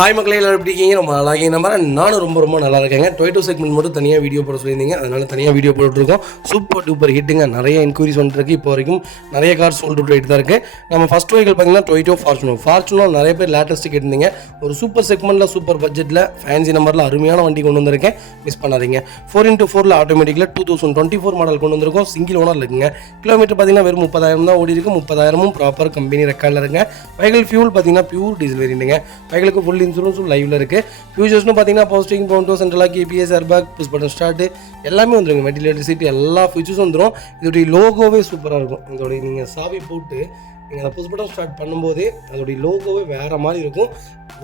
Hi மக்களே, எல்லாரும் எப்படி இருக்கீங்க? ரொம்ப நல்லா இருக்கீங்க நம்புறேன். நானும் ரொம்ப நல்லா இருக்கேங்க. டொயோட்டோ செக்மெண்ட் மட்டும் தனியாக வீடியோ போட சொல்லியிருந்தீங்க, அதனால தனியாக வீடியோ போட்டுருக்கோம். சூப்பர் டூப்பர் ஹிட்டுங்க. நிறைய என்கொயரிஸ் வந்துருக்கு. இப்போ வரைக்கும் நிறைய கார் சோல்ட் அவுட் ஆகிட்டு தான் இருக்குது. நம்ம ஃபஸ்ட் வெஹிக்கல் பார்த்தீங்கன்னா டொயோட்டோ ஃபார்ச்சுனர் நிறைய பேர் லேட்டஸ்ட்டு கேட்டிருந்தீங்க. ஒரு சூப்பர் செக்மெண்ட்டில் சூப்பர் பட்ஜெட்டில் ஃபேன்சி நம்பரில் அருமையான வண்டி கொண்டு வந்திருக்கேன். மிஸ் பண்ணாதீங்க. 4x4 ஆட்டோமேட்டிக்கில் 2024 மாடல் கொண்டு வந்திருக்கோம். சிங்கிள் ஓனர் இருக்குங்க. கிலோமீட்டர் பார்த்தீங்கன்னா வெறும் 30,000 தான் ஓடி இருக்கு. 30,000 ப்ராப்பர் கம்பெனி ரெக்கார்டில் இருக்குங்க. வெஹிக்கல் ஃபியூல் பார்த்தீங்கன்னா பியூர் டீசல் வேரியண்ட்டுங்க. வெஹிக்கலுக்கு ஃபுல் இன்சூரன்ஸும் லைவ்ல இருக்குது. ஃபியூச்சர்ஸ்னு பார்த்தீங்கன்னா power steering, Bovonto, central lock, ABS, airbag, push button start எல்லாமே வந்துருங்க. மெட்டீரியல் சீட் எல்லா ஃபியூச்சர்ஸும் வந்துடும். இதோடைய லோகோவே சூப்பராக இருக்கும். இதோடைய நீங்கள் சாவி போட்டு நீங்கள் அதை புஷ் பட்டன் ஸ்டார்ட் பண்ணும்போதே அதோடைய லோகோவே வேறு மாதிரி இருக்கும்.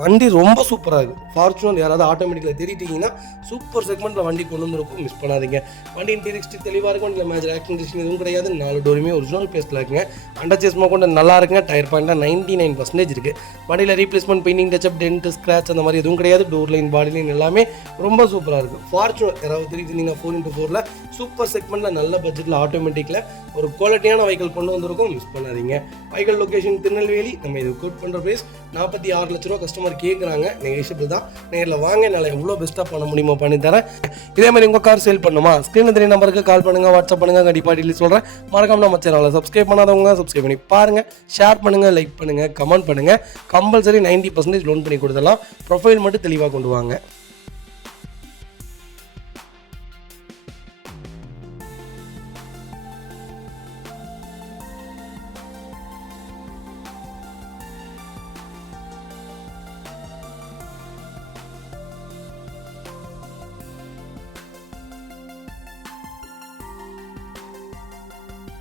வண்டி ரொம்ப சூப்பராக இருக்குது. ஃபார்ச்சுனர் யாராவது ஆட்டோமேட்டிக்கில் தேடிட்டீங்கன்னா சூப்பர் செக்மெண்ட்டில் வண்டி கொண்டு வந்துருக்கும். மிஸ் பண்ணாதீங்க. வண்டி இன்டீரியர் தெளிவாக இருக்கும். வண்டியில் மேஜர் ஆக்சிடென்ட் எதுவும் கிடையாது. 4 டோருமே ஒரிஜினல் பேஸ்ட்டில் இருக்குங்க. அண்டர் சேஸ்மா கொண்டு நல்லா இருக்குங்க. டயர் பாயிண்டாக 99% இருக்குது. வண்டியில் replacement, painting, touch up, dent, scratch அந்த மாதிரி எதுவும் கிடையாது. டோர் லைன், பாடி லைன் எல்லாமே ரொம்ப சூப்பராக இருக்குது. ஃபார்ச்சுனர் யாராவது தேடிட்டீங்கன்னா 4x4 சூப்பர் செக்மெண்ட்டில் நல்ல பட்ஜெட்டில் ஆட்டோமேட்டிக்கில் ஒரு குவாலிட்டியான வெஹிக்கல் கொண்டு வந்திருக்கும். மிஸ் பண்ணாதீங்க. Vehicle location Tirunelveli. நம்ம இது கோட் பண்ணுற ப்ரைஸ் 46 லட்ச ரூபா. கஸ்டமர் கேட்குறாங்க. நெகோஷியபிள் தான். நேரில் வாங்க, என்னால் எவ்வளோ பெஸ்ட்டாக பண்ண முடியுமோ பண்ணி தரேன். இதே மாதிரி உங்கள் கார் சேல் பண்ணுமா? ஸ்க்ரீனில் தெரிய நம்பருக்கு கால் பண்ணுங்கள், வாட்ஸ்அப் பண்ணுங்கள். கண்டிப்பாக டீலி சொல்கிறேன். மறக்காம நம்ம சேனலை சப்ஸ்கிரைப் பண்ணாதவங்க சப்ஸ்கிரைப் பண்ணி பாருங்கள். ஷேர் பண்ணுங்கள், லைக் பண்ணுங்கள், கமெண்ட் பண்ணுங்கள். கம்பல்சரி 90% லோன் பண்ணி கொடுத்துடலாம். ப்ரொஃபைல் மட்டும் தெளிவாக கொண்டு வாங்க.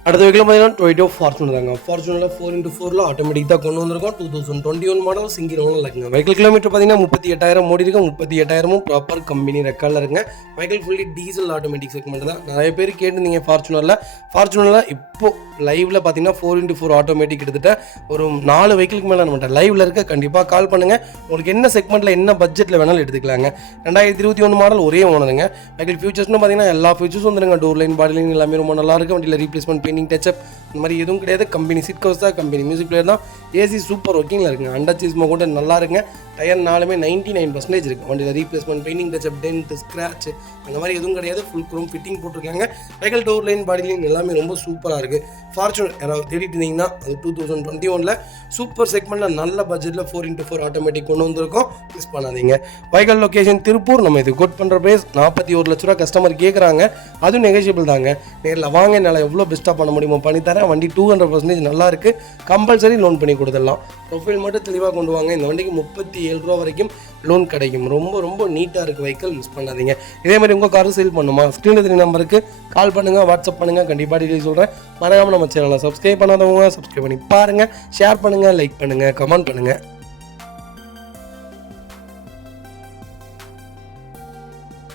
அடுத்த வெஹிக்கில் பார்த்தீங்கன்னா டொயோட்டோ ஃபார்ச்சுனர் தாங்க. ஃபார்ச்சுனரில் 4x4 ஆட்டோமேட்டிக் தான் கொண்டு வந்திருக்கோம். 2021 மாடல் சிங்கிள் ஓனர் இருக்குங்க. வெஹிக்கிள் கிலோமீட்டர் பார்த்தீங்கன்னா 38,000 ஓடி இருக்கு. 38,000 ப்ராப்பர் கம்பெனி ரெக்கார்டில் இருக்குங்க. Vehicle fully diesel automatic segment தான். நிறைய பேர் கேட்டிருந்தீங்க ஃபார்ச்சுனரில் இப்போ லைவில் பார்த்தீங்கன்னா 4x4 ஆட்டோமேட்டிக் கிட்டத்தட்ட ஒரு 4 வெஹிக்கிளுக்கு மேலே நம்மகிட்ட லைவில் இருக்க. கண்டிப்பாக கால் பண்ணுங்கள். உங்களுக்கு என்ன செக்மெண்ட்டில் என்ன பட்ஜெட்டில் வேணாலும் எடுத்துக்கலாங்க. 2021 மாடல் ஒரே ஓனருங்க. வெஹிக்கிள் ஃபியூச்சர்ஸ்னு பார்த்தீங்கன்னா எல்லா ஃபியூச்சர்ஸும் வந்துருங்க. டோர் லைன், பாடி லைன் எல்லாமே ரொம்ப நல்லா இருக்குது. வண்டியில் ரீப்ளேஸ்மெண்ட், பெயிண்டிங், டச்சப் இந்த மாதிரி எதுவும் கிடையாது. கம்பெனி சீட் கவர்ஸ் தான். கம்பெனி மியூசிக் பிளேயர் தான். ஏசி சூப்பர் ஒர்க்கிங்கில் இருக்குங்க. அண்டர் சீஸ்மா கூட நல்லா இருக்குங்க. டயர் 4மே 99% இருக்குது. வண்டியில் replacement, painting, touch up, dent, scratch அந்த மாதிரி எதுவும் கிடையாது. ஃபுல் க்ரோம் ஃபிட்டிங் போட்டிருக்காங்க. Vehicle door line, body line எல்லாமே ரொம்ப சூப்பராக இருக்குது. ஃபார்ச்சுனர் யாராவது தேடிட்டு இருந்தீங்கன்னா அது 2021 சூப்பர் செக்மெண்ட்டில் நல்ல பட்ஜெட்டில் 4x4 ஆட்டோமேட்டிக் கொண்டு வந்திருக்கோம். மிஸ் பண்ணாதீங்க. Vehicle location Tiruppur. நம்ம இது கோட் பண்ணுற ப்ரைஸ் 41 லட்ச ரூபா. கஸ்டமர் கேட்குறாங்க. அதுவும் நெகோஷியபிள் தாங்க. நேரில் வாங்க, என்னால் எவ்வளோ பெஸ்ட்டாக பண்ண முடியுமோ பண்ணித்தரேன். வண்டி 200% நல்லா இருக்குது. கம்பல்சரி லோன் பண்ணி கொடுத்துடலாம். ப்ரொஃபைல் மட்டும் தெளிவாக கொண்டு வாங்க. இந்த வண்டிக்கு 37 ரூபா வரைக்கும் லோன் கிடைக்கும். ரொம்ப நீட்டாக இருக்குது வெஹிக்கிள். மிஸ் பண்ணாதீங்க. இதே மாதிரி உங்கள் கார் சேல் பண்ணுமா? ஸ்க்ரீனில் தெரிய நம்பருக்கு கால் பண்ணுங்கள், வாட்ஸ்அப் பண்ணுங்கள். கண்டிப்பாக டீட்டெயில் சொல்கிறேன். மறக்காம நம்ம சேனலை சப்ஸ்கிரைப் பண்ணாதவங்க சப்ஸ்கிரைப் பண்ணி பாருங்கள். ஷேர் பண்ணுங்கள், லைக் பண்ணுங்கள், கமெண்ட் பண்ணுங்கள்.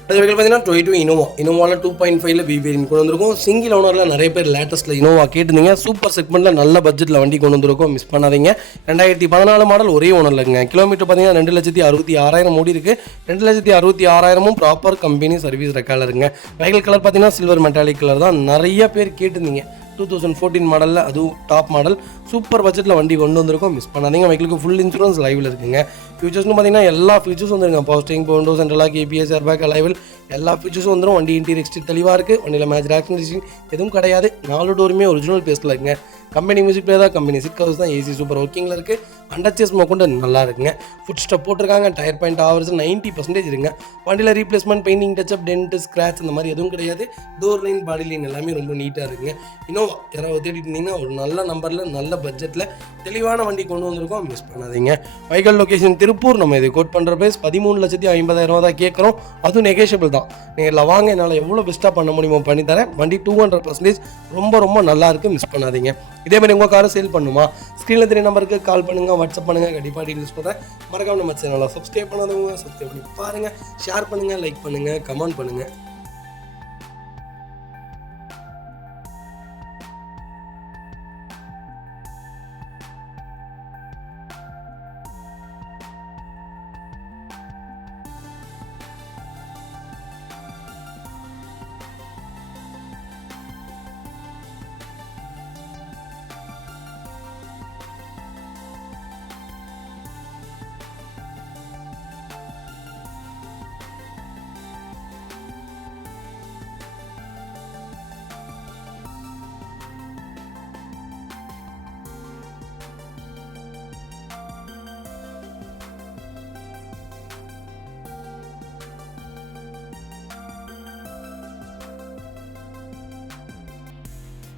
அது வெஹிக்கிள் பார்த்தீங்கன்னா டொயோட்டோ இனோவாவில் 2.5 வி வேரியன்ட் கொண்டு வந்திருக்கும். சிங்கிள் ஓனரில் நிறைய பேர் லேட்டஸ்ட்டில் இனோவா கேட்டிருந்தீங்க. சூப்பர் செக்மெண்ட்டில் நல்ல பட்ஜெட்டில் வண்டி கொண்டு வந்திருக்கும். மிஸ் பண்ணாதீங்க. 2014 மாடல் ஒரே ஓனரில் இருக்குங்க. கிலோமீட்டர் பார்த்தீங்கன்னா 2,66,000 ஓடி இருக்குது. 2,66,000 ப்ராப்பர் கம்பெனி சர்வீஸ் ரெக்கார்டில் இருக்குங்க. வெஹிக்கிள் கலர் பார்த்தீங்கன்னா சில்வர் மெட்டாலிக் கலர் தான். நிறைய பேர் கேட்டிருந்தீங்க. 2014 மாடலில் அதுவும் டாப் மாடல் சூப்பர் பட்ஜெட்டில் வண்டி கொண்டு வந்திருக்கோம். மிஸ் பண்ணாதீங்க. வெஹிக்கிளுக்கு ஃபுல் இன்சூரன்ஸ் லைவில் இருக்குங்க. ஃபியூச்சர்ஸ்னு பார்த்தீங்கன்னா எல்லா ஃபியூச்சர்ஸும் வந்துருங்க. Power steering, Bovonto, central lock, ABS, airbag, alloy wheel எல்லா ஃபியூச்சர்ஸும் வந்துடும். வண்டி இன்டீரியர் தெளிவாக இருக்குது. வண்டியில் மேஜர் ஆக்சிடென்ட் எதுவும் கிடையாது. 4 டோருமே ஒரிஜினல் பேஸ்ட்டில் இருக்குங்க. கம்பெனி மியூசிக் பிளேயர் தான். கம்பெனி சீட் கவர்ஸ் தான். ஏசி சூப்பர் ஒர்க்கிங்கில் இருக்குது. அண்டர் சேஸ்மா கொண்டு நல்லா இருக்குங்க. ஃபுட் ஸ்டெப் போட்டிருக்காங்க. டயர் பாயிண்ட் ஆவரேஜ் 90% இருக்குங்க. வண்டியில் replacement, painting, touch up, dent, scratch அந்த மாதிரி எதுவும் கிடையாது. டோர் லைன், பாடி லைன் எல்லாமே ரொம்ப நீட்டாக இருக்குங்க. இனோவா யாராவது தேடிட்டு இருந்தீங்கன்னா ஒரு நல்ல நம்பரில் நல்ல பட்ஜெட்டில் தெளிவான வண்டி கொண்டு வந்திருக்கோம். மிஸ் பண்ணாதீங்க. Vehicle location Tiruppur. நம்ம இது கோட் பண்ணுற ப்ரைஸ் 13,50,000 தான் கேட்குறோம். அதுவும் நெகோஷியபிள் தான். நேரில் வாங்க, என்னால் எவ்வளோ பெஸ்ட்டாக பண்ண முடியுமோ பண்ணித்தரேன். வண்டி 200% ரொம்ப நல்லா இருக்குது. மிஸ் பண்ணாதீங்க. இதே மாதிரி உங்கள் காரை சேல் பண்ணுமா? ஸ்க்ரீனில் தெரிய நம்பருக்கு கால் பண்ணுங்கள், வாட்ஸ்அப் பண்ணுங்கள். கண்டிப்பாக டீட்டெயில்ஸ் பண்ணுறேன். மறக்காம நம்ம சேனலை சப்ஸ்கிரைப் பண்ணாதவங்க சப்ஸ்கிரைப் பண்ணி பாருங்கள். ஷேர் பண்ணுங்கள், லைக் பண்ணுங்கள், கமெண்ட் பண்ணுங்கள்.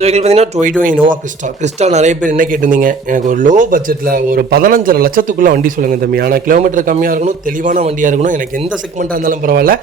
வெஹிக்கிள் பார்த்தீங்கன்னா டொயோட்டோ இனோவா கிறிஸ்டா நிறைய பேர் என்ன கேட்டிருந்தீங்க, எனக்கு ஒரு லோ பட்ஜெட்டில் ஒரு 15.5 லட்சத்துக்குள்ளே வண்டி சொல்லுங்கள் தம்பி, ஆனால் கிலோமீட்டர் கம்மியாக இருக்கணும், தெளிவான வண்டியாக இருக்கணும், எனக்கு எந்த செக்மெண்ட்டாக இருந்தாலும் பரவாயில்ல,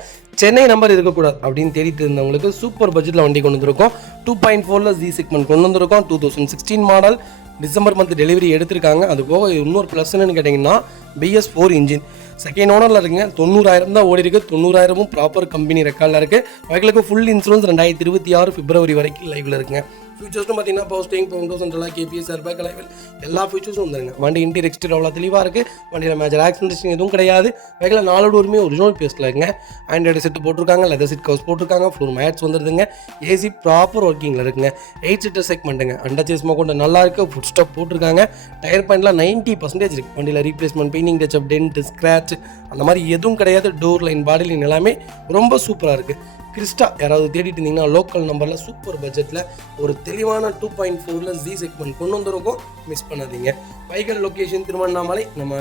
சென்னை நம்பர் இருக்கக்கூடாது அப்படின்னு தேடிட்டு இருந்தவங்களுக்கு சூப்பர் பட்ஜெட்டில் வண்டி கொண்டு வந்திருக்கோம். 2.4 ஜி செக்மெண்ட் கொண்டு வந்திருக்கோம். 2016 மாடல், டிசம்பர் மந்த் டெலிவரி எடுத்திருக்காங்க. அது போக இன்னொரு ப்ளஸ் என்னன்னு கேட்டிங்கன்னா BS4 இன்ஜின் செகண்ட் ஓனரில் இருக்குங்க. 90,000 தான் ஓடி இருக்குது. 90,000 ப்ராப்பர் கம்பெனி ரெக்கார்டில் இருக்குது. பைக்கிலுக்கு ஃபுல் இன்சூரன்ஸ் 2026 பிப்ரவரி வரைக்கும் லைவில் இருக்குங்க. ஃபியூச்சர்ஸ்னு பார்த்தீங்கன்னா power steering, power window central lock, KPS, airbag, alloy wheel எல்லா ஃபியூச்சர்ஸும் வந்துருங்க. வண்டி இன்டீரியர் எக்ஸ்டீரியர் அவ்வளோ தெளிவாக இருக்குது. வண்டியில் மேஜர் ஆக்சிடென்ட் எதுவும் கிடையாது. பைக்கில் 4 டோருமே ஒரிஜினல் பேஸ்ட்டில் இருக்குங்க. ஆண்ட்ராய்டு செட்டு போட்டிருக்காங்க, லெதர் சீட் கவர்ஸ் போட்டிருக்காங்க, ஃப்ளோர் மேட்ஸ் வந்துடுதுங்க. ஏசி ப்ராப்பர் ஒர்க்கிங்கில் இருக்குங்க. 8 சீட்டர் செக்மெண்ட்டுங்க. அண்டர் சேஸ் கொண்டு நல்லா இருக்குது. ஃபுட் ஸ்டாப் போட்டிருக்காங்க. டயர் பாயிண்ட்லாம் 90% இருக்குது. வண்டியில் replacement, painting touch up, dent, scratch அந்த மாதிரி எதுவும் கிடையாது. டோர் லைன், பாடி லைன் எல்லாமே ரொம்ப சூப்பராக இருக்குது. கிறிஸ்டா யாராவது தேடிட்டு இருந்தீங்கன்னா லோக்கல் நம்பரில் சூப்பர் பட்ஜெட்டில் ஒரு தெளிவான 2.4 ஜி செக்மெண்ட் கொண்டு வந்திருக்கோம். மிஸ் பண்ணாதீங்க. பைக்கல் லொக்கேஷன் திருவண்ணாமலை. நம்ம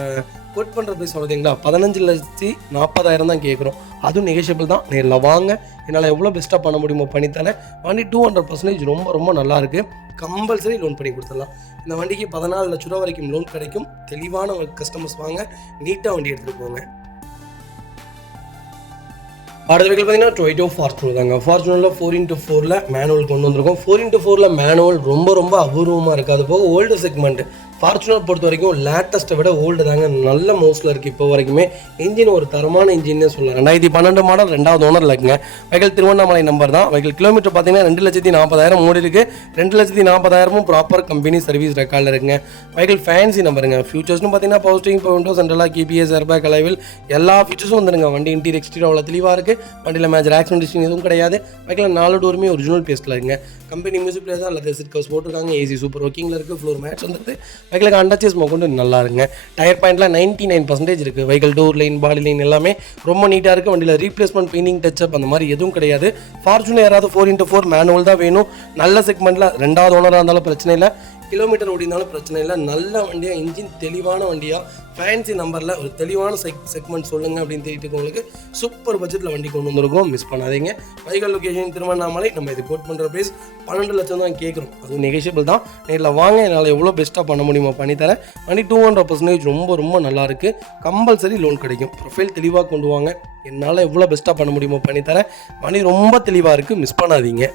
கோட் பண்ணுற ப்ரைஸ் சொல்லுறீங்களா, 15,40,000 தான் கேட்குறோம். அதுவும் நெகோஷியபிள் தான். நேரில் வாங்க, என்னால் எவ்வளோ பெஸ்ட்டாக பண்ண முடியுமோ பண்ணித்தரேன். வண்டி 200% ரொம்ப ரொம்ப நல்லாயிருக்கு. கம்பல்சரி லோன் பண்ணி கொடுத்துடலாம். இந்த வண்டிக்கு 14 லட்ச ரூபா வரைக்கும் லோன் கிடைக்கும். தெளிவான கஸ்டமர்ஸ் வாங்க, நீட்டாக வண்டி எடுத்துகிட்டு போங்க. அடுத்த வெஹிக்கிள் பார்த்தீங்கன்னா டொயோட்டோ ஃபார்ச்சுனர் தாங்க. ஃபார்ச்சுனரில் 4x4 மேனுவல் கொண்டு வந்திருக்கோம். 4x4 மேனுவல் ரொம்ப ரொம்ப அபூர்வமாக இருக்குது. அது போக ஓல்டு செக்மெண்ட். ஃபார்ச்சுனர் பொறுத்த வரைக்கும் லேட்டஸ்ட்டை விட ஓல்டு தாங்க நல்ல மோஸ்ட்டில் இருக்குது. இப்போ வரைக்குமே இன்ஜின் ஒரு தரமான இன்ஜின்னே சொல்லலாம். 2012 மாடல், 2வது ஓனரில் இருக்குங்க. வெஹிக்கிள் திருவண்ணாமலை நம்பர் தான். வெஹிக்கிள் கிலோமீட்டர் பார்த்தீங்கன்னா 2,40,000 ஓடி இருக்குது. 2,40,000 ப்ராப்பர் கம்பெனி சர்வீஸ் ரெக்கார்டில் இருக்குங்க. வெஹிக்கிள் ஃபேன்சி நம்பருங்க. ஃபியூச்சர்ஸ்னு பார்த்தீங்கன்னா power steering, power window central lock, KPS, airbag, alloy wheel எல்லா ஃபியூச்சர்ஸும் வந்துடுங்க. வண்டி இன்டீரியர் எக்ஸ்டீரியர் அவ்வளோ தெளிவாக இருக்குது. வண்டியில் மேஜர் ஆக்சிடென்ட் எதுவும் கிடையாது. வெஹிக்கிள் 4 டோருமே ஒரிஜினல் பேஸ்ட்டில் இருக்குங்க. கம்பெனி மியூசிக் பிளேயர் தான், லெதர் சீட் கவர்ஸ் போட்டிருக்காங்க. ஏசி சூப்பர் ஒர்க்கிங்கில் இருக்குது. ஃப்ளோர் மேட்ஸ் வந்துடுது. வெஹிக்கிளுக்கு அண்டர் சேஸ் கொண்டு நல்லா இருக்குங்க. டயர் பாயிண்ட்லாம் 99% இருக்குது. Vehicle door line, body line எல்லாமே ரொம்ப நீட்டாக இருக்குது. வண்டியில் ரீப்ளேஸ்மெண்ட், பெயிண்டிங் டச்சப் அந்த மாதிரி எதுவும் கிடையாது. ஃபார்ச்சுனர் யாராவது 4x4 மேனுவல் தான் வேணும், நல்ல செக்மெண்ட்டில் 2வது ஓனராக இருந்தாலும் பிரச்சனை இல்லை, கிலோமீட்டர் ஓடினாலும் பிரச்சனை இல்லை, நல்ல வண்டியாக, இன்ஜின் தெளிவான வண்டியாக, ஃபேன்சி நம்பரில் ஒரு தெளிவான செக்மெண்ட் சொல்லுங்கள் அப்படின்னு தேடிட்டு உங்களுக்கு சூப்பர் பட்ஜெட்டில் வண்டி கொண்டு வந்திருக்கோம். மிஸ் பண்ணாதீங்க. Vehicle location Tiruvannamalai. நம்ம இது கோட் பண்ணுற ப்ரைஸ் 12 லட்சம் தான் கேட்குறோம். அதுவும் நெகோஷியபிள் தான். நேரில் வாங்க, என்னால் எவ்வளோ பெஸ்ட்டாக பண்ண முடியுமோ பண்ணித்தரேன். வண்டி 200% ரொம்ப ரொம்ப நல்லாயிருக்கு. கம்பல்சரி லோன் கிடைக்கும். ப்ரொஃபைல் தெளிவாக கொண்டு வாங்க, என்னால் எவ்வளோ பெஸ்ட்டாக பண்ண முடியுமோ பண்ணித்தரேன். வண்டி ரொம்ப தெளிவாக இருக்குது. மிஸ் பண்ணாதீங்க.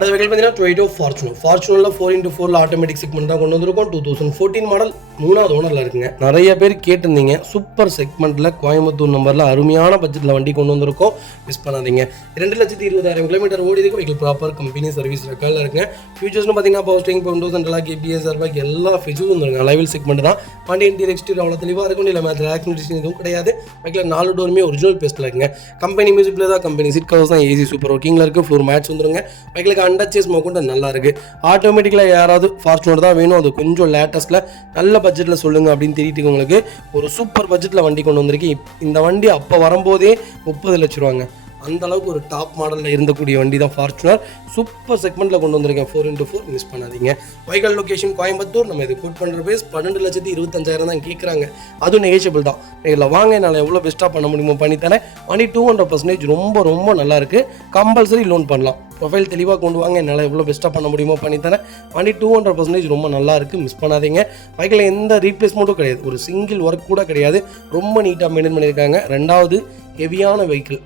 அது வெஹிக்கிள் பார்த்தீங்கன்னா டொயோட்டோ ஃபார்ச்சுனரில் 4x4 ஆட்டோமேட்டிக் செக்மெண்ட் தான் கொண்டு வந்திருக்கோம். 2014 மாடல், 3வது ஓனரில் இருக்குங்க. நிறைய பேர் கேட்டிருந்தீங்க. சூப்பர் செக்மெண்ட்டில் கோயம்புத்தூர் நம்பரில் அருமையான பட்ஜெட்டில் வண்டி கொண்டு வந்திருக்கோம். மிஸ் பண்ணாதீங்க. 2,20,000 கிலோமீட்டர் ஓடி இருக்கு. வெஹிக்கிள் ப்ராப்பர் கம்பெனி சர்வீஸ் ரெக்கார்டில் இருக்குங்க. ஃபியூச்சர்ஸ்னு பார்த்தீங்கன்னா power steering, power window central lock, KPS, airbag எல்லா ஃபியூச்சரும் வந்துருங்க. அலைவல் செக்மெண்ட் தான். வண்டி இன்டீரியர் எக்ஸ்டீரியர் அவ்வளோ தெளிவாக இருக்கும். இல்லை மேஜர் ஆக்சிடென்ட் எதுவும் கிடையாது. வெஹிக்கிள் 4 டோருமே ஒரிஜினல் பேஸ்ட்டில் இருக்குங்க. கம்பெனி மியூசிக் பிளேயர் தான், கம்பெனி சீட் கவர்ஸ் தான், ஏசி சூப்பர் ஒர்க்கிங்கில் இருக்குது. ஃப்ளோர் மேட்ஸ் வந்துருங்க. வெஹிக்கிளுக்கு அண்டர் சேஸ் கொண்டு நல்லா இருக்கு. ஆட்டோமேட்டிக்கலாக யாராவது ஃபார்ச்சுனர் தான் வேணும், அது கொஞ்சம் லேட்டஸ்ட்டில் நல்ல பட்ஜெட்டில் சொல்லுங்கள் அப்படின்னு தேடிட்டு உங்களுக்கு ஒரு சூப்பர் பட்ஜெட்டில் வண்டி கொண்டு வந்திருக்கு. இந்த வண்டி அப்போ வரும்போதே 30 லட்ச ரூபாங்க. அந்த அளவுக்கு ஒரு டாப் மாடலில் இருந்தக்கூடிய வண்டி தான் ஃபார்ச்சுனர். சூப்பர் செக்மெண்ட்டில் கொண்டு வந்திருக்கேன். 4x4 மிஸ் பண்ணாதீங்க. Vehicle location Coimbatore. நம்ம இது கோட் பண்ணுற பேஸ் 12,25,000 தான் கேட்குறாங்க. அதுவும் நெகோஷியபிள் தான். இதில் வாங்க, என்னால் எவ்வளோ பெஸ்ட்டாக பண்ண முடியுமோ பண்ணித்தரேன். வண்டி 200% ரொம்ப ரொம்ப நல்லாயிருக்கு. கம்பல்சரி லோன் பண்ணலாம். ப்ரொஃபைல் தெளிவாக கொண்டு வாங்க, என்னால் எவ்வளோ பெஸ்ட்டாக பண்ண முடியுமோ பண்ணித்தரேன். வண்டி 200% ரொம்ப நல்லா இருக்குது. மிஸ் பண்ணாதீங்க. பைக்கில் எந்த ரீப்ளேஸ்மெண்ட்டும் கிடையாது, ஒரு சிங்கிள் ஒர்க் கூட கிடையாது. ரொம்ப நீட்டாக மெயின்டைன் பண்ணியிருக்காங்க. 2வது ஹெவியான வெஹிக்கிள்,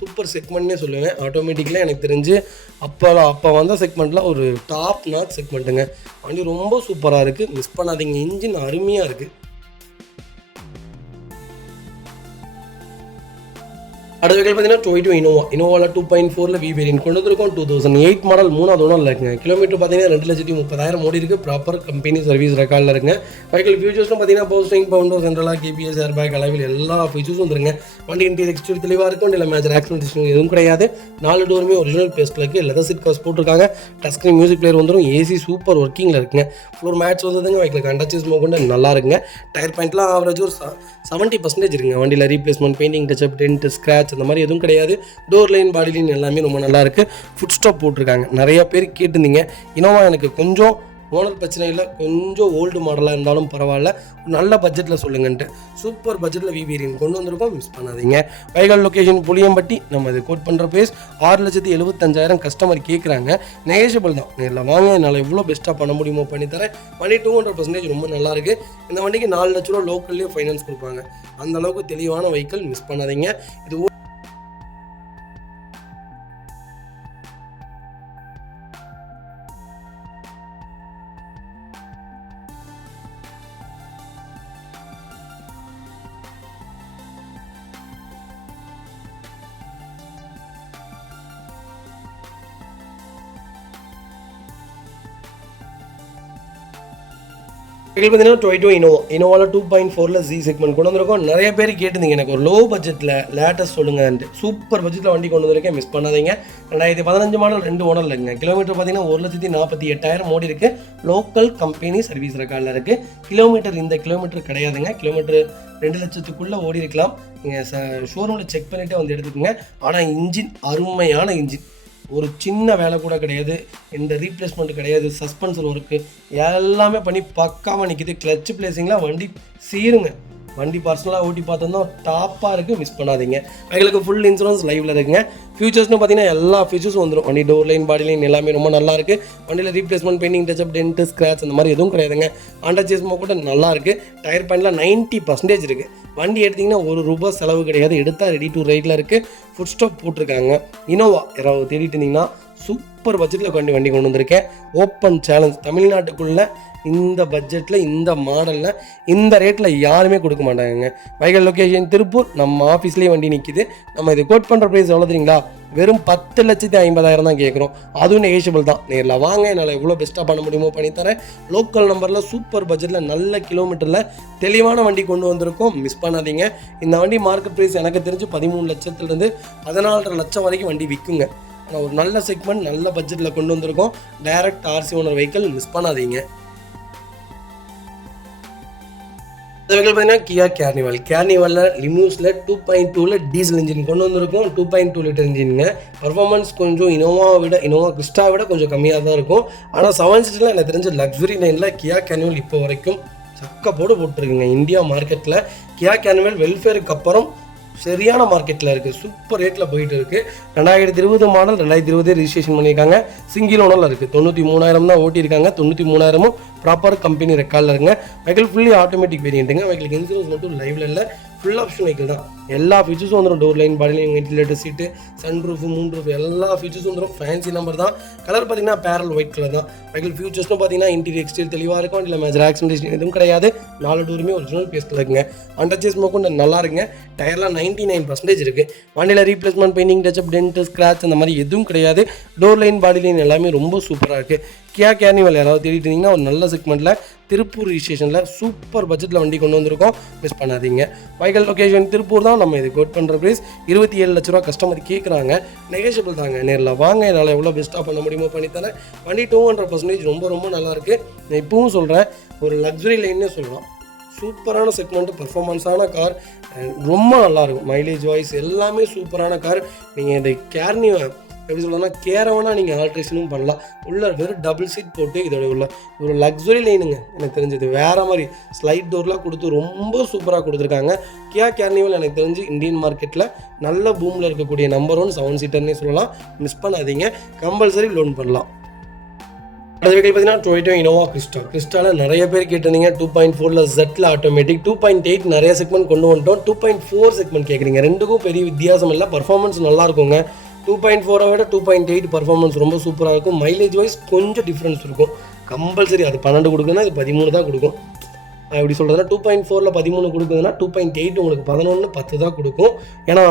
சூப்பர் செக்மெண்ட்னே சொல்லுவேன். ஆட்டோமேட்டிக்கலாக எனக்கு தெரிஞ்சு அப்போ வந்த செக்மெண்ட்டில் ஒரு டாப் நாட் செக்மெண்ட்டுங்க. வண்டி ரொம்ப சூப்பராக இருக்குது. மிஸ் பண்ணாதீங்க. இன்ஜின் அருமையாக இருக்குது. அடுத்த வெஹிக்கிள் பார்த்தீங்கன்னா டொயோட்டோ இனோவாவில் 2.4 வி வேரியன்ட் கொண்டு வந்திருக்கோம். 2008 மாடல், 3வது ஓனரில் இருக்குங்க. கிலோமீட்டர் பார்த்தீங்கன்னா 2,30,000 ஓடி இருக்குது. ப்ராப்பர் கம்பெனி சர்வீஸ் ரெக்கார்டில் இருக்குங்க. வெஹிக்கிள் ஃபியூச்சர்ஸ்னு பார்த்தீங்கன்னா power steering, power window central lock, KPS, airbag, alloy wheel எல்லா ஃபீச்சர்ஸும் வந்துருங்க. வண்டி இன்டீரியர் எக்ஸ்டீரியர் தெளிவாக இருக்கும். இல்லை மேஜர் ஆக்சிடென்ட் எதுவும் கிடையாது. 4 டோருமே ஒரிஜினல் பேஸ்ட்டில் இருக்குது. லெதர் சீட் கவர்ஸ் போட்டிருக்காங்க. டச் ஸ்க்ரீன் மியூசிக் பிளேயர் வந்துடும். ஏசி சூப்பர் ஒர்க்கிங்கில் இருக்குங்க. ஃப்ளோர் மேட்ச் வந்ததுங்க. வெஹிக்கிள் அண்டர் சேஸ் கொண்டு நல்லா இருக்குங்க. டயர் பாயிண்ட்லாம் ஆவரேஜ் ஒரு 70% இருக்குங்க. வண்டியில் replacement, painting touch up, dent, scratch அந்த மாதிரி எதுவும் கிடையாது. டோர் லைன், பாடி லைன் எல்லாமே ரொம்ப நல்லா இருக்குது. ஃபுட் ஸ்டாப் போட்டிருக்காங்க. நிறைய பேர் கேட்டிருந்தீங்க, இனோவா எனக்கு கொஞ்சம் ஓனர் பிரச்சனை இல்லை, கொஞ்சம் ஓல்டு மாடலாக இருந்தாலும் பரவாயில்ல, நல்ல பட்ஜெட்டில் சொல்லுங்கன்ட்டு சூப்பர் பட்ஜெட்டில் விவிரியன் கொண்டு வந்திருக்கோம். மிஸ் பண்ணாதீங்க. வைகால் லொக்கேஷன் புளியம்பட்டி. நம்ம இது கோட் பண்ணுற ப்ரைஸ் 6,75,000 கஸ்டமர் கேட்குறாங்க. நெகோஷியபிள் தான். நேரில் வாங்க, என்னால் எவ்வளோ பெஸ்ட்டாக பண்ண முடியுமோ பண்ணித்தரேன். வண்டி 200% ரொம்ப நல்லாயிருக்கு. இந்த வண்டிக்கு 4 லட்ச ரூபா லோக்கல்லேயே ஃபைனான்ஸ் கொடுப்பாங்க. அந்தளவுக்கு தெளிவான வெஹிக்கிள். மிஸ் பண்ணாதீங்க. இது பார்த்தீங்கன்னா டொயோட்டோ இனோவாவில் 2.4 Z செக்மெண்ட் கொண்டு வந்திருக்கோம். நிறைய பேர் கேட்டிருந்தீங்க எனக்கு ஒரு லோ பட்ஜெட்டில் லேட்டஸ்ட் சொல்லுங்கன்ட்டு. சூப்பர் பட்ஜெட்டில் வண்டி கொண்டு வந்திருக்கேன். மிஸ் பண்ணாதீங்க. 2015 மாடல் 2 ஓனர் இல்லைங்க. கிலோமீட்டர் பார்த்தீங்கன்னா 1,48,000 ஓடி இருக்குது. லோக்கல் கம்பெனி சர்வீஸ் ரெக்கார்டில் இருக்குது. கிலோமீட்டர் இந்த கிலோமீட்டர் கிடையாதுங்க. கிலோமீட்டர் 2 லட்சத்துக்குள்ளே ஓடி இருக்கலாம். நீங்கள் ஷோரூமில் செக் பண்ணிவிட்டு வந்து எடுத்துக்கோங்க. ஆனால் இன்ஜின் அருமையான இன்ஜின். ஒரு சின்ன வேலை கூட கிடையாது, எந்த ரீப்ளேஸ்மெண்ட் கிடையாது, சஸ்பென்சர் ஒர்க்கு எல்லாமே பண்ணி பக்காவாக நிற்கிது. கிளச்சு பிளேசிங்லாம் வண்டி சீருங்க. வண்டி பர்சனலாக ஓட்டி பார்த்தோம்னா டாப்பாக இருக்குது. மிஸ் பண்ணாதீங்க. எங்களுக்கு ஃபுல் இன்சூரன்ஸ் லைவில் இருக்குங்க. ஃபியூச்சர்ஸ்னு பார்த்தீங்கன்னா எல்லா ஃபீச்சர்ஸும் வந்துடும். வண்டி டோர் லைன், பாடி லைன் எல்லாமே ரொம்ப நல்லா இருக்குது. வண்டியில் replacement, painting, touch-up, tent, scratch அந்த மாதிரி எதுவும் கிடையாதுங்க. அண்டர் சேஸ்மோ கூட நல்லா இருக்குது. டயர் பேண்ட்லாம் 90% இருக்குது. வண்டி எடுத்திங்கன்னா ₹1 செலவு கிடையாது. எடுத்தால் ரெடி டு ரைடில் இருக்குது. ஃபுட் ஸ்டாப் போட்டிருக்காங்க. இனோவா யாராவது தேடிட்டு இருந்தீங்கன்னா சூப்பர் பட்ஜெட்டில் வண்டி கொண்டு வந்திருக்கேன். Open challenge. தமிழ்நாட்டுக்குள்ளே இந்த பட்ஜெட்டில், இந்த மாடலில், இந்த ரேட்டில் யாருமே கொடுக்க மாட்டாங்க. வைகல் லொக்கேஷன் திருப்பூர். நம்ம ஆஃபீஸ்லேயே வண்டி நிற்கிது. நம்ம இது கோட் பண்ணுற ப்ரைஸ் எவ்வளோ தெரியுங்களா? வெறும் 10,50,000 தான் கேட்குறோம். அதுவும் நெகோஷியபிள் தான். நேரில் வாங்க, என்னால் எவ்வளோ பெஸ்ட்டாக பண்ண முடியுமோ பண்ணித்தரேன். லோக்கல் நம்பரில் சூப்பர் பட்ஜெட்டில் நல்ல கிலோமீட்டரில் தெளிவான வண்டி கொண்டு வந்திருக்கோம். மிஸ் பண்ணாதீங்க. இந்த வண்டி மார்க்கெட் ப்ரைஸ் எனக்கு தெரிஞ்சு 13 லட்சத்துலேருந்து 14.5 லட்சம் வரைக்கும் வண்டி விற்குங்க. ஆனால் ஒரு நல்ல செக்மெண்ட், நல்ல பட்ஜெட்டில் கொண்டு வந்திருக்கோம். Direct RC owner vehicle. Miss பண்ணாதீங்க. இந்த வெஹிக்கிள் பார்த்தீங்கன்னா கியா கேர்னிவலில் லிமூஸில் 2.2ல டீசல் இன்ஜின் கொண்டு வந்திருக்கும். 2.2 லிட்டர் இன்ஜினுங்க. பர்ஃபார்மன்ஸ் கொஞ்சம் இனோவா கிறிஸ்டா விட கொஞ்சம் கம்மியாக தான் இருக்கும். ஆனால் 7 சீட்டில் எனக்கு தெரிஞ்ச லக்ஸுரி லைனில் கியா கேர்னிவல் இப்போ வரைக்கும் சக்க போட்டுருக்குங்க. இந்தியா மார்க்கெட்டில் கியா கேர்னிவல் வெல்ஃபேருக்கு அப்புறம் சரியான மார்க்கெட்டில் இருக்குது. சூப்பர் ரேட்டில் போயிட்டு இருக்குது. 2020 மாடல், 2020 ரிஜிஸ்ட்ரேஷன் பண்ணியிருக்காங்க. சிங்கிள் ஓனரில் இருக்குது. 93,000 தான் ஓட்டியிருக்காங்க. 93,000 ப்ராப்பர் கம்பெனி ரெக்கார்டில் இருக்குங்க. வெஹிக்கிள் ஃபுல்லி ஆட்டோமேட்டிக் வேரியண்ட்டுங்க. வெஹிக்கிளுக்கு இன்சூரன்ஸ் மட்டும் லைவில் இல்லை. ஃபுல் ஆப்ஷன் வெஹிக்கிள் தான். எல்லா ஃபீச்சர்ஸும் வந்துடும். Door line, body line, ventilator seat, sun roof, moon roof எல்லா ஃபீச்சர்ஸும் வந்துடும். ஃபேன்சி நம்பர் தான். கலர் பார்த்தீங்கன்னா பேரல் ஒயிட் கலர் தான். வெஹிக்கிள் ஃபியூச்சர்ஸ்னு பார்த்தீங்கன்னா இன்டீரியர் எக்ஸ்டீரியர் தெளிவாக இருக்கும். இல்லை மேஜர் ஆக்சிடென்ட் எதுவும் கிடையாது. 4 டோருமே ஒரிஜினல் பேஸ்ட்டில் இருக்குங்க. அண்டர் சேஸ் மோக்கும் நல்லா இருக்குங்க. டயர்லாம் 99% இருக்குது. வண்டியில் replacement, painting, touch up, dent, scratch அந்த மாதிரி எதுவும் கிடையாது. டோர் லைன், பாடி லைன் எல்லாமே ரொம்ப சூப்பராக இருக்குது. கியா கேர்னிவல் யாராவது தேடிட்டு இருந்தீங்கன்னா ஒரு நல்ல செக்மெண்ட்டில் திருப்பூர் ரிஜிஸ்ட்ரேஷனில் சூப்பர் பட்ஜெட்டில் வண்டி கொண்டு வந்திருக்கோம். மிஸ் பண்ணாதீங்க. வைகல் லொக்கேஷன் திருப்பூர் தான். நம்ம இது கோட் பண்ணுற ப்ரைஸ் 27 லட்ச ரூபா கஸ்டமர் கேட்குறாங்க. நெகோஷியபிள் தாங்க. நேரில் வாங்க, என்னால் எவ்வளோ பெஸ்ட்டாக பண்ண முடியுமோ பண்ணித்தரேன். வண்டி 200% ரொம்ப நல்லாயிருக்கு. நான் இப்பவும் சொல்கிறேன், ஒரு லக்ஸுரி லைன்னே சொல்லலாம். சூப்பரான செக்மெண்ட், பர்ஃபார்மன்ஸான கார், ரொம்ப நல்லாயிருக்கும். மைலேஜ் வாய்ஸ் எல்லாமே சூப்பரான கார். நீங்கள் இந்த கேர்னிவல் எப்படி சொல்லணும்னா கேரவனாக நீங்கள் ஆல்ட்ரேஷனும் பண்ணலாம். உள்ள வெறும் டபுள் சீட் போட்டு இதோட உள்ள ஒரு லக்ஸுரி லைனுங்க. எனக்கு தெரிஞ்சது வேறு மாதிரி ஸ்லைட் டோர்லாம் கொடுத்து ரொம்ப சூப்பராக கொடுத்துருக்காங்க. கியா கேர்னிவல் எனக்கு தெரிஞ்சு இந்தியன் மார்க்கெட்டில் நல்ல பூமில் இருக்கக்கூடிய நம்பர் 1 7 சீட்டர்னே சொல்லலாம். மிஸ் பண்ணாதீங்க. கம்பல்சரி லோன் பண்ணலாம். அடுத்த வெஹிக்கிள் பார்த்தீங்கன்னா டொயோட்டோ இனோவா கிறிஸ்டாவில் நிறைய பேர் கேட்டிருந்தீங்க. 2.4ல Z ஆட்டோமேட்டிக். 2.8 நிறைய செக்மெண்ட் கொண்டு வந்துட்டோம். 2.4 செக்மெண்ட் கேட்குறீங்க. ரெண்டுக்கும் பெரிய வித்தியாசம் இல்லை. பர்ஃபார்மன்ஸ் நல்லா இருக்குங்க. 2.4 விட 2.8 பர்ஃபார்மன்ஸ் ரொம்ப சூப்பராக இருக்கும். மைலேஜ் வைஸ் கொஞ்சம் டிஃப்ரென்ஸ் இருக்கும். கம்பல்சரி அது 12 கொடுக்குதுன்னா இது 13 தான் கொடுக்கும். எப்படி சொல்கிறதுனா 2.4ல 13 கொடுக்குதுன்னா 2.8 உங்களுக்கு 11 10 தான் கொடுக்கும். ஏன்னா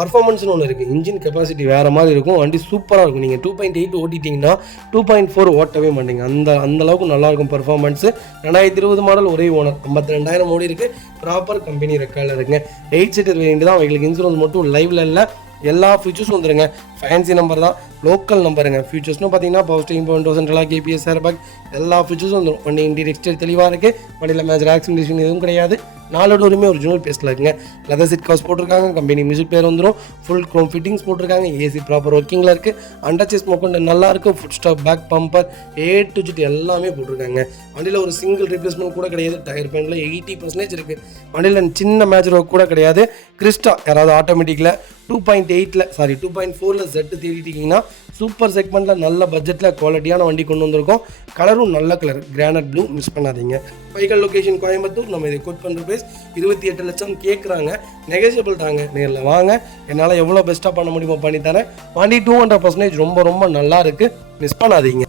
பர்ஃபார்மன்ஸ்னு ஒன்று இருக்குது. இன்ஜின் கெப்பாசிட்டி வேறு மாதிரி இருக்கும். வண்டி சூப்பராக இருக்கும். நீங்கள் 2.8 ஓட்டிட்டிங்கன்னா 2.4 ஓட்டவே மாட்டீங்க. அந்தளவுக்கு நல்லாயிருக்கும் பர்ஃபார்மன்ஸு. 2020 மாடல் ஒரே ஓனர். 52,000 ஓடி இருக்குது. ப்ராப்பர் கம்பெனி ரெக்கார்டில் இருக்குங்க. 8 சீட்டர் வேரியண்ட் தான். உங்களுக்கு இன்சூரன்ஸ் மட்டும் லைவில் இல்லை. எல்லா ஃபீச்சர்ஸும் வந்துடுங்க. ஃபேன்சி நம்பர் தான், லோக்கல் நம்பருங்க. ஃபியூச்சர்ஸ்னு பார்த்தீங்கன்னா பவர் ஸ்டீரிங் 1000 கேபிஎஸ் ஏர்பேக் எல்லா ஃபியூச்சர்ஸும் வந்துடும். வண்டி இன்டீரியர் எக்ஸ்டீரியர் தெளிவாக இருக்குது. வண்டியில் மேஜர் ஆக்சிடென்ட் எதுவும் கிடையாது. 4 டோருமே ஒரிஜினல் பேஸ்ட்டில் இருக்குங்க. லெதர் சீட் கவர்ஸ் போட்டிருக்காங்க, கம்பெனி மியூசிக் பேர் வந்துடும். ஃபுல் க்ரோம் ஃபிட்டிங்ஸ் போட்டிருக்காங்க, ஏசி ப்ராப்பர் ஒர்க்கிங்கில் இருக்குது. அண்டர்சேஸ் மொக்கொண்டு நல்லா இருக்கும். Foot stop, back bumper, A to Z எல்லாமே போட்டிருக்காங்க. வண்டியில் ஒரு சிங்கிள் ரீப்ளேஸ்மெண்ட் கூட கிடையாது. டயர் பேண்டில் 80% இருக்குது. வண்டியில் சின்ன மேஜர் ஒர்க் கூட கிடையாது. கிறிஸ்டா யாராவது ஆட்டோமேட்டிக்கில் 2.4ல் Z தேடிட்டிங்கன்னா சூப்பர் செக்மெண்ட்டில் நல்ல பட்ஜெட்டில் குவாலிட்டியான வண்டி கொண்டு வந்திருக்கோம். கலரும் நல்ல கலர், கிரானைட் ப்ளூ, மிஸ் பண்ணாதீங்க. பைக்கல் லொக்கேஷன் கோயம்புத்தூர். நம்ம இதை கோட் பண்ணுற ப்ரைஸ் 28 லட்சம் கேட்குறாங்க. நெகோசியபிள் தாங்க, நேரில் வாங்க, என்னால் எவ்வளோ பெஸ்ட்டாக பண்ண முடியுமோ பண்ணித்தரேன். வண்டி 200% ரொம்ப நல்லா இருக்குது, மிஸ் பண்ணாதீங்க.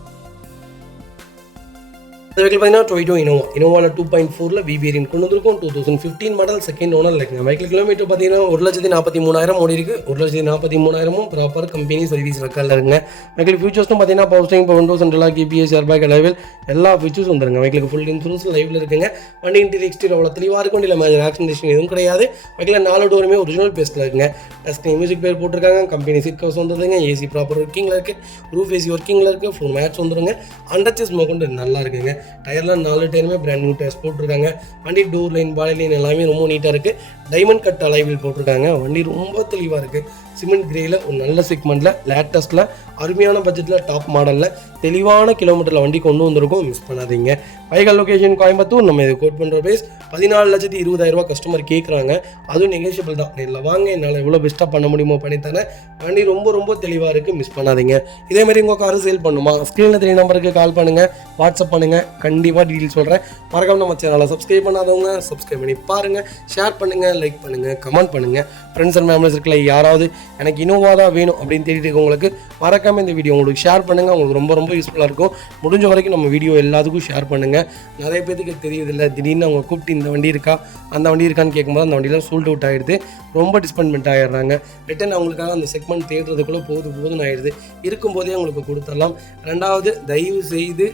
வெஹிக்கிள் பார்த்தீங்கன்னா டொயோட்டோ இனோவாவில் 2.4ல் வி வேரியன்ட் கொண்டு வந்திருக்கும். 2015 மாடல், செகண்ட் ஓனர் இருக்குங்க. வெஹிக்கிள் கிலோமீட்டர் பார்த்தீங்கன்னா 1,43,000 ஓடி இருக்குது. 1,43,000 ப்ராப்பர் கம்பெனி சர்வீஸ் ரெக்கார்டில் இருக்குங்க. வெஹிக்கிள் ஃபியூச்சர்ஸ்னு பார்த்தீங்கன்னா பவர் ஸ்டீரிங் 1000 கேபிஎஸ் ஏர்பேக் லைவில் எல்லா ஃபீச்சர்ஸ் வந்துருங்க. வெஹிக்கிளுக்கு ஃபுல் இன்சூரன்ஸ் லைவில் இருக்குங்க. வண்டி இன்டீரியர் எக்ஸ்டீரியர் அவ்வளோ தெளிவாக இருக்கும். இல்லை மேஜர் ஆக்சிடென்ட் எதுவும் கிடையாது. வெஹிக்கில் 4 டோருமே ஒரிஜினல் பேஸ்ட்டில் இருக்குங்க. டஸ்க் மியூசிக் பேர் போட்டிருக்காங்க, கம்பெனி சீட் கவர்ஸ் வந்துருங்க, ஏசி ப்ராப்பர் ஒர்க்கிங்கில் இருக்குது, ரூஃப் ஏசி ஒர்க்கிங்கில் இருக்குது, ஃபுல் மேட்ச் வந்துருங்க. அண்டர்சேஸ் மொக்கொண்டு நல்லா இருக்குங்க. டயர்லாம் 4 டயருமே பிராண்ட் நியூ டயர்ஸ் போட்டிருக்காங்க. வண்டி டோர் லைன், பாடி லைன் எல்லாமே ரொம்ப நீட்டாக இருக்குது. டைமண்ட் கட் அலைவில் போட்டிருக்காங்க. வண்டி ரொம்ப தெளிவாக இருக்குது. சிமெண்ட் கிரேயில் ஒரு நல்ல செக்மெண்ட்டில், லேட்டஸ்ட்டில், அருமையான பட்ஜெட்டில், டாப் மாடலில், தெளிவான கிலோமீட்டரில் வண்டி கொண்டு வந்திருக்கோம், மிஸ் பண்ணாதீங்க. Vehicle location Coimbatore. நம்ம இது கோட் பண்ணுற ப்ரைஸ் 14,20,000 கஸ்டமர் கேட்குறாங்க. அதுவும் நெகோசியபிள் தான், நேரில் வாங்க, என்னால் எவ்வளோ பெஸ்ட்டாக பண்ண முடியுமோ பண்ணித்தரேன். வண்டி ரொம்ப தெளிவாக இருக்குது, மிஸ் பண்ணாதீங்க. இதேமாதிரி உங்கள் காரு சேல் பண்ணுமா, ஸ்க்ரீனில் 3 நம்பருக்கு கால் பண்ணுங்கள், வாட்ஸ்அப் பண்ணுங்கள், கண்டிப்பாக டீட்டெயில்ஸ் சொல்கிறேன். மறக்காம நம்ம சேனலை சப்ஸ்கிரைப் பண்ணாதவங்க சப்ஸ்கிரைப் பண்ணி பாருங்கள், ஷேர் பண்ணுங்கள், லைக் பண்ணுங்கள், கமெண்ட் பண்ணுங்கள். ஃப்ரெண்ட்ஸ் அண்ட் ஃபேமிலிஸ் இருக்கல, யாராவது எனக்கு இனோவா தான் வேணும் அப்படின்னு தேடிட்டு இருக்கவங்களுக்கு மறக்காமல் இந்த வீடியோ உங்களுக்கு ஷேர் பண்ணுங்கள். உங்களுக்கு ரொம்ப யூஸ்ஃபுல்லாக இருக்கும். முடிஞ்ச வரைக்கும் நம்ம வீடியோ எல்லாத்துக்கும் ஷேர் பண்ணுங்கள். நிறைய பேருக்கு தெரியுதில்லை, திடீர்னு அவங்க கூப்பிட்டு இந்த வண்டி இருக்கா அந்த வண்டி இருக்கான்னு கேட்கும்போது அந்த வண்டியெலாம் சோல்ட் அவுட் ஆகிடுது, ரொம்ப டிஸ்பென்மெண்ட் ஆகிடுறாங்க. ரிட்டன் அவங்களுக்காக அந்த செக்மெண்ட் தேடுறதுக்குள்ளே போதும்னு ஆகிடுது. இருக்கும்போதே அவங்களுக்கு கொடுத்துடலாம். ரெண்டாவது, தயவு செய்து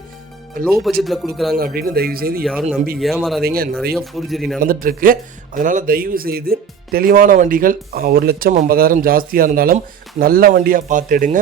லோ பட்ஜெட்டில் கொடுக்குறாங்க அப்படின்னு தயவு செய்து யாரும் நம்பி ஏமாறாதீங்க. நிறைய ஃபோர்ஜரி நடந்துகிட்ருக்கு. அதனால் தயவு செய்து தெளிவான வண்டிகள் 1,50,000 ஜாஸ்தியாக இருந்தாலும் நல்ல வண்டியாக பார்த்து எடுங்க.